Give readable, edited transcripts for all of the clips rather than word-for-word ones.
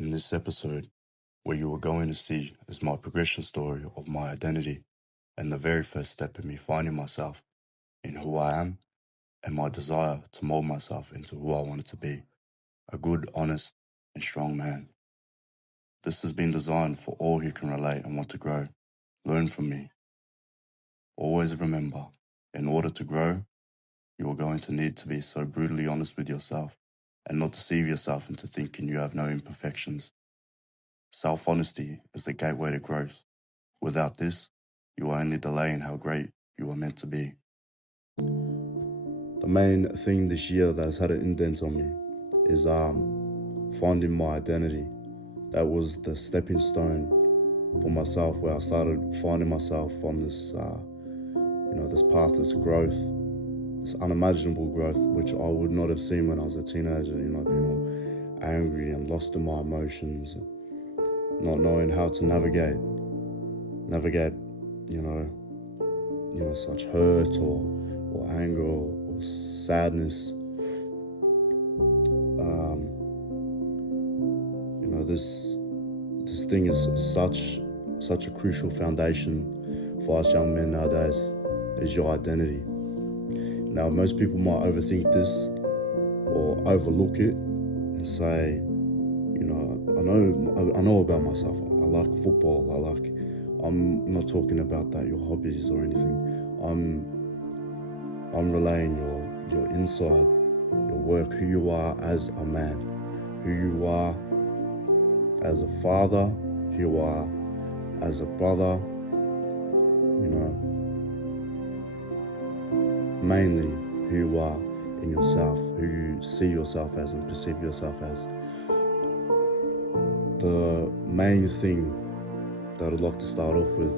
In this episode, what you are going to see is my progression story of my identity and the very first step in me finding myself in who I am and my desire to mold myself into who I wanted to be, a good, honest, and strong man. This has been designed for all who can relate and want to grow. Learn from me. Always remember, in order to grow, you are going to need to be so brutally honest with yourself and not deceive yourself into thinking you have no imperfections. Self-honesty is the gateway to growth. Without this, you are only delaying how great you are meant to be. The main thing this year that has had an indent on me is finding my identity. That was the stepping stone for myself, where I started finding myself on this, this path, this growth, this unimaginable growth, which I would not have seen when I was a teenager. Being all angry and lost in my emotions, not knowing how to navigate, such hurt or anger or sadness. This thing is such a crucial foundation for us young men nowadays, is your identity. Now, most people might overthink this or overlook it and say, I know about myself. I like football. I'm not talking about that, your hobbies or anything. I'm relaying your inside, your work, who you are as a man, who you are as a father, who you are as a brother, mainly who you are in yourself, who you see yourself as and perceive yourself as. The main thing that I'd like to start off with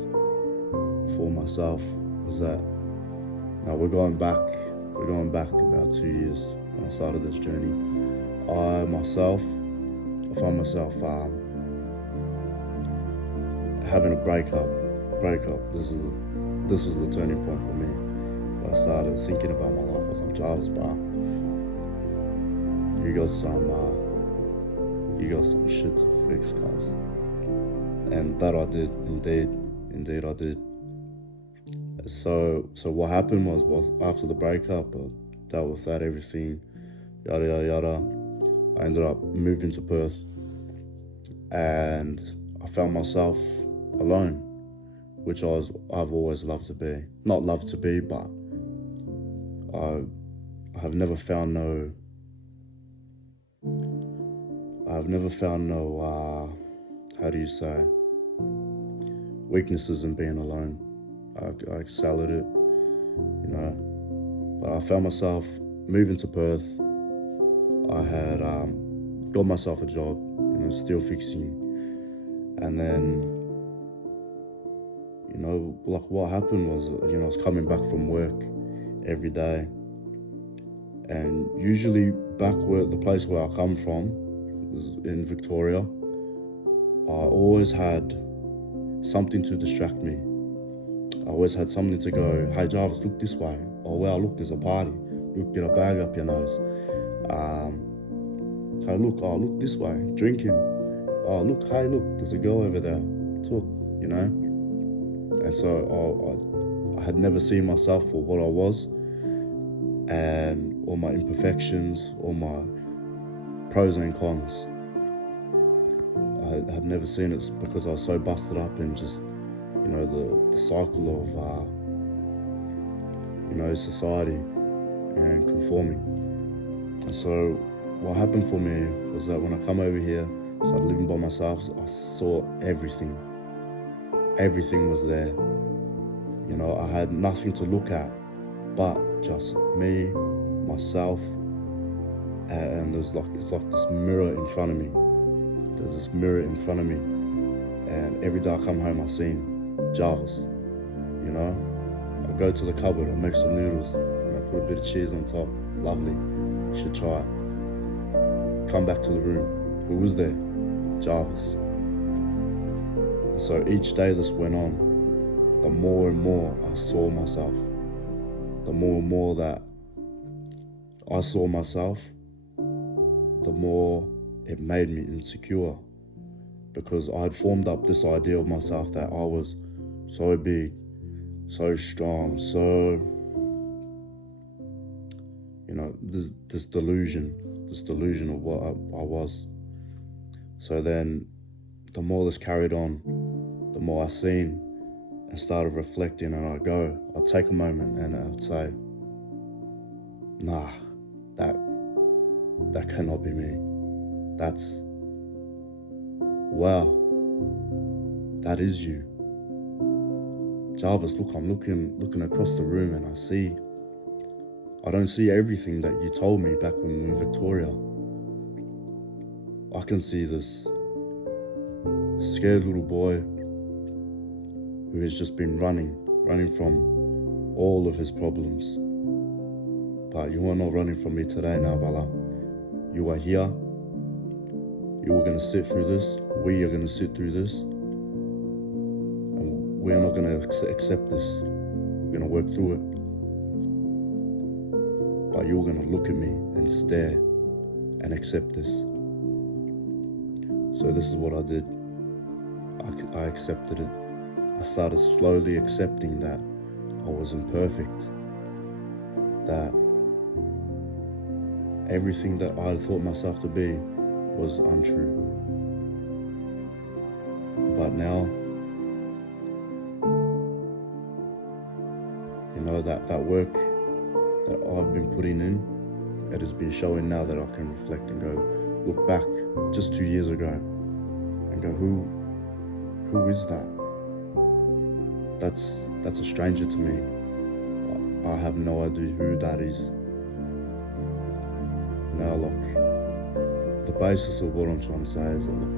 for myself was that, now we're going back about 2 years when I started this journey. I found myself having a breakup. This was the turning point for me. I started thinking about my life. I was like, Jahs Path, you got some shit to fix, cuz. And that I did, indeed I did. So what happened was after the breakup, I dealt with that, everything, yada yada yada. I ended up moving to Perth, and I found myself alone, which I've always loved to be. Not loved to be, but I have never found no how do you say, weaknesses in being alone. I excel at it, but I found myself moving to Perth. I had got myself a job, steel fixing, and then what happened was, I was coming back from work every day, and usually back where the place where I come from was in Victoria. I always had something to distract me. I always had something to go, hey Jarvis, look this way. Oh wow, look, there's a party. Look, get a bag up your nose. Hey look this way, drinking. Oh look, there's a girl over there. Talk, And so I had never seen myself for what I was, and all my imperfections, all my pros and cons. I had never seen it because I was so busted up in just, the cycle of, society and conforming. And so what happened for me was that when I come over here, started living by myself, I saw everything. Everything was there. I had nothing to look at but just me, myself, and it's like this mirror in front of me. There's this mirror in front of me, and every day I come home I see Jahs. I go to the cupboard, I make some noodles, and I put a bit of cheese on top. Lovely, you should try it. Come back to the room. Who was there? Jahs. So each day this went on, the more and more I saw myself, the more and more that I saw myself, the more it made me insecure. because I had formed up this idea of myself that I was so big, so strong, so, this delusion of what I was. So then the more this carried on, the more I seen and started reflecting, and I'd take a moment and I'd say, nah, that cannot be me. That's, wow, that is you. Jarvis, look, I'm looking across the room, and I don't see everything that you told me back when we were in Victoria. I can see this scared little boy who has just been running from all of his problems. But you are not running from me today now, Vala. You are here. You are going to sit through this. We are going to sit through this. And we are not going to accept this. We're going to work through it. But you're going to look at me and stare and accept this. So this is what I did. I accepted it. I started slowly accepting that I was imperfect, that everything that I thought myself to be was untrue. But now, that work that I've been putting in, it has been showing now that I can reflect and go, look back just 2 years ago and go, who is that? That's a stranger to me. I have no idea who that is. Now look, the basis of what I'm trying to say is that, look,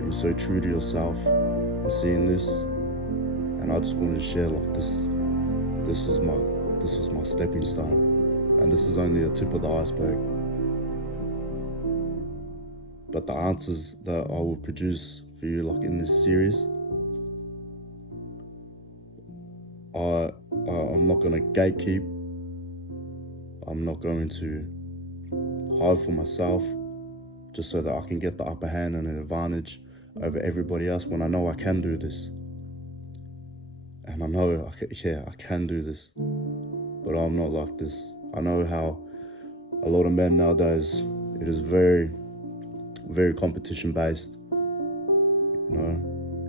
being so true to yourself and seeing this, and I just wanted to share, like, this was my stepping stone, and this is only the tip of the iceberg. But the answers that I will produce for you, like in this series, I'm not going to gatekeep. I'm not going to hide for myself just so that I can get the upper hand and an advantage over everybody else, when I know I can do this. And I know I can do this, but I'm not like this. I know how a lot of men nowadays, it is very, very competition based,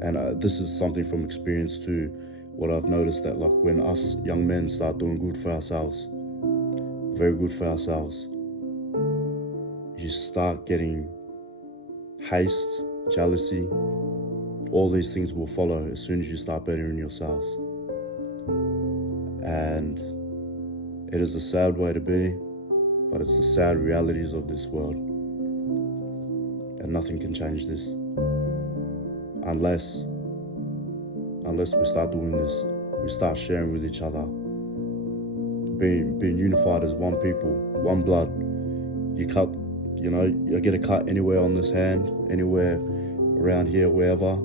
and this is something from experience too. What I've noticed, that like when us young men start doing good for ourselves, very good for ourselves, you start getting haste, jealousy. All these things will follow as soon as you start bettering yourselves. And it is a sad way to be, but it's the sad realities of this world. And nothing can change this unless we start doing this. We start sharing with each other, being unified as one people, one blood. You get a cut anywhere on this hand, anywhere around here, wherever,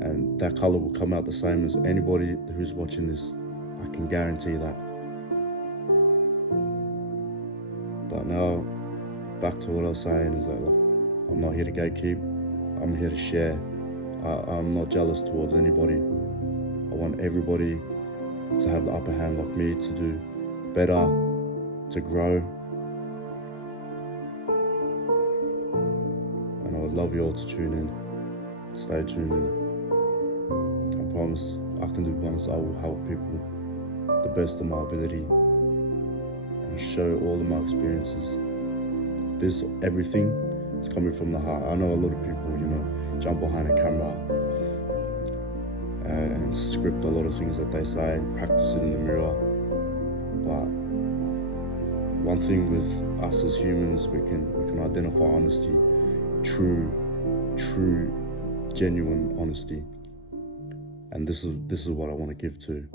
and that color will come out the same as anybody who's watching this. I can guarantee that. But now, back to what I was saying, is that, look, I'm not here to gatekeep. I'm here to share. I'm not jealous towards anybody. I want everybody to have the upper hand like me, to do better, to grow. And I would love you all to tune in. Stay tuned in. I promise, I will help people the best of my ability and show all of my experiences. Everything is coming from the heart. I know a lot of people, jump behind a camera and script a lot of things that they say, practice it in the mirror. But one thing with us as humans, we can identify honesty, true, genuine honesty. And this is what I want to give to